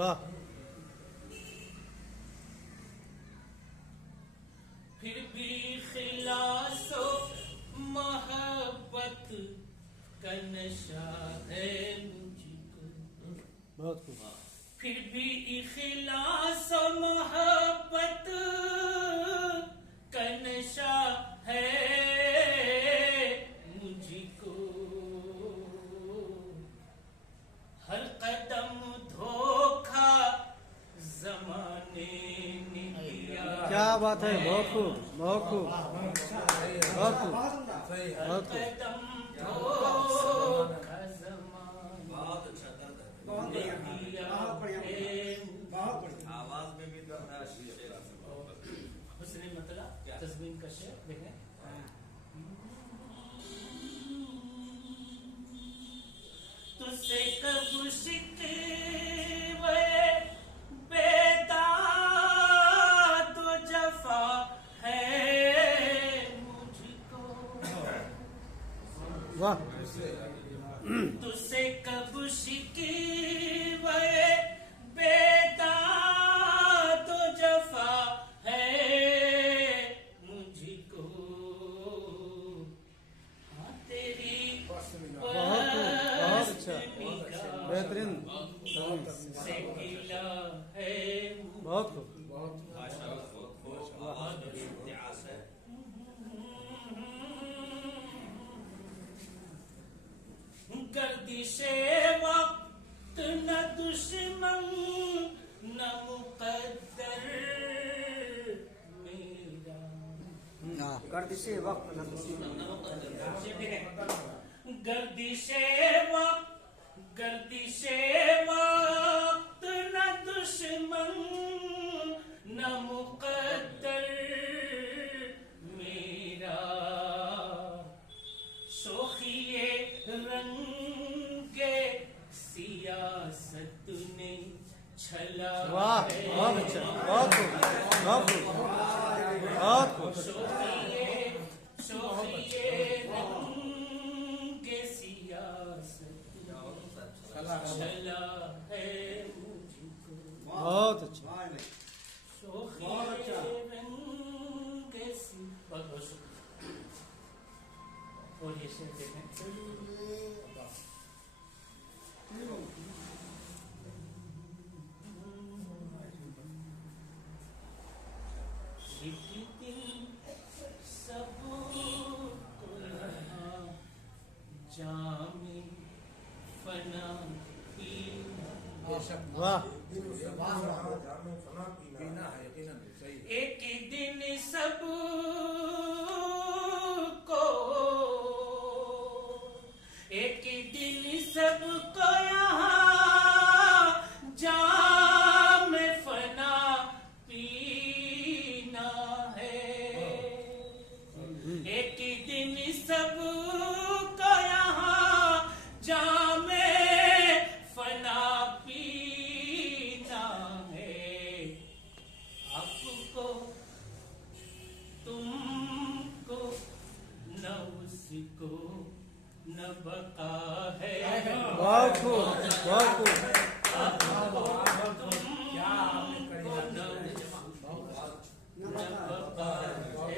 वाह। फिर भी खिलासो मोहब्बत का नशा है मुझको। बहुत खूब। फिर भी इखलासो मोहब्बत का नशा है मुझको। हर कदम धोखा जमाने ने दिया। क्या बात है, बहुत खूब, बहुत खूब, बहुत खूब, बहुत खूब। कदम धोखा जमाने बहुत अच्छा दर्द है। ने दिया है। आवाज में भी दर्द है, शीशे का। हुस्न मतलब तस्वीर का शेर देखें। तुझसे कब शिकवे बेदाद व जफा है मुझको। वाह। तुझसे कब शिकवे बेदाद व जफा है मुझको। हाँ तेरी बहुत अच्छा, बेहतरीन, से गिला है बहुत खूब। माशाअल्लाह, बहुत खूब। आवाज में भी इम्तियाज है। गर्दिशे वक्त न दुश्मन न मुकद्दर मेरा। गर्दिशे वक्त गर्दिशे वक्त न दुश्मन न मुकद्दर मेरा। शोखिए रंगे सियासत ने छला वाह, है। बहुत अच्छा, बहुत खूब, बहुत खूब, बहुत खूब। शोखिए रंगे सियासत छला है मुझको। बहुत अच्छा। शोखिए रंगे बहुत बहुत शुक्रिया। और ये शेर देखें। एक दिन सबको यहाँ जामे फना पीना। वाह। एक दिन सबको, एक दिन सबको यहाँ जाम फना पीना है। एक दिन सबको यहाँ जाम फना पीना है। आपको तुमको न उसको न बका है। बहुत खूब, बहुत खूब, आपको तुमको न बका है।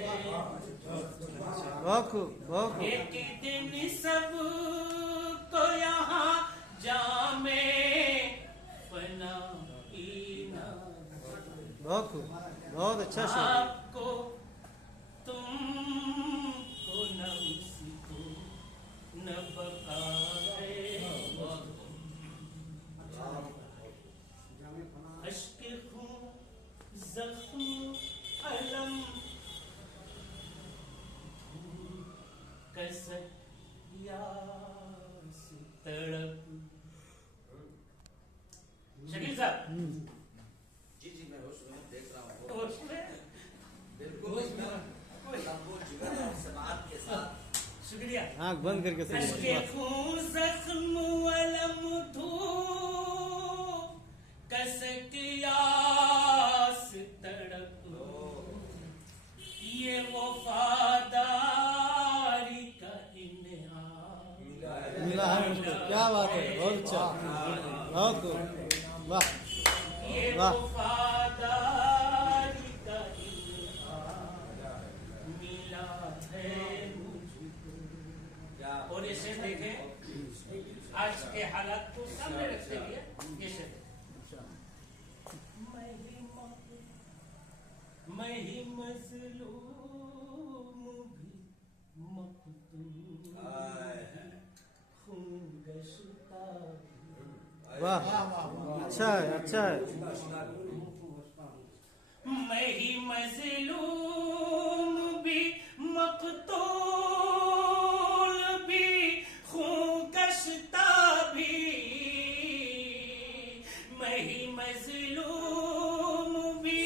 बहुत खूब, बहुत खूब। एक दिन सबको यहाँ जामे फना पीना। बहुत खूब, बहुत अच्छा शेर। आपको तुमको न उसको न बका है। अश्क खून जख्म अलम कसक यास तड़प। शकील साहब जी जी, मैं होश में देख रहा हूँ। होश में बिल्कुल लंबो जिगर और समात के साथ। शुक्रिया। आँख बंद करके अश्क सुनिए। खून जख्म अलम धूप कसक यास तड़प। ये वफादारी का इन्हार मिला है मुझको। क्या बात है, बहुत अच्छा, बहुत खूब, वाह। वाह वफादारी का इल्हाम मिला है मुझको। और ये शेर देखें, आज के हालात को सामने रखते हुए ये शेर, मैं ही मजलूम भी मखतूम खून गश्ता वाह अच्छा है अच्छा है मैं ही मजलूम भी मकतूल भी खून गश्ता भी, मैं ही मजलूम भी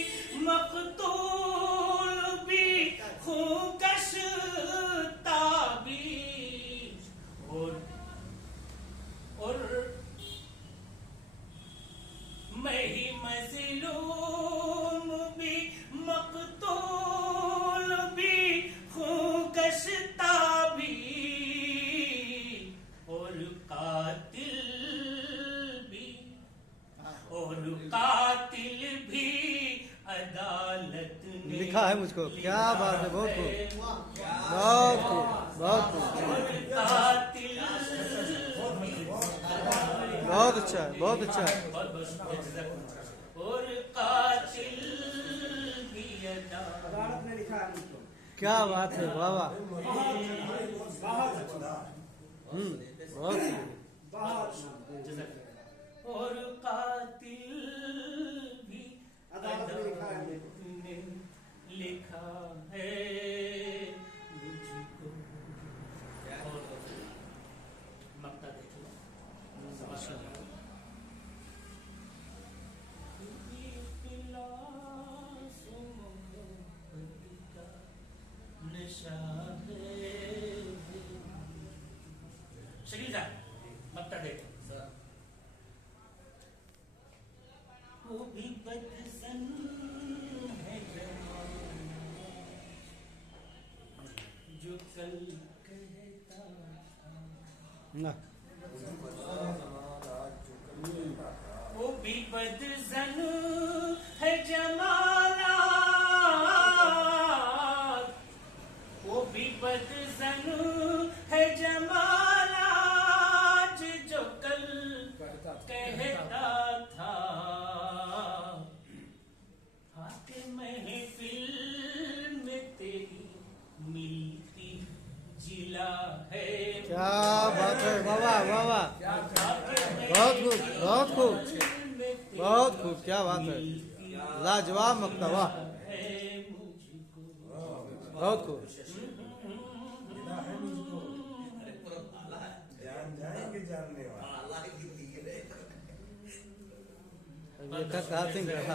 मकतूल भी खून गश्ता भी, और मैं ही मजलूम भी मकतूल भी खून गश्ता भी, और कातिल भी अदालत ने लिखा है मुझको, क्या बात है, बहुत खूब बहुत खूब बहुत खूब कातिल बहुत अच्छा है बहुत अच्छा है और कातिल भी अदालत में लिखा है मुझको। क्या बात है, वाह वाह बहुत और कातिल भी अदालत में लिखा है ने लिखा है मुझको। और मक्ता देखिए, समझ रहे हो? नशा है शकील साहब, मक्ता देखो। वो भी बदसन है जो कल कहता ना वो भी बदसन है जमाना, वो भी बदसन है जमाना जो कल कहता था, आके महफिल में तेरी मिलती जिला है, क्या बात है, वाह वाह वाह वाह बहुत खूब बहुत खूब बहुत खूब, क्या बात है, लाजवाब मक्ता, वाह बहुत खूब जाएंगे जानने वाला ये कहा सिंह रहा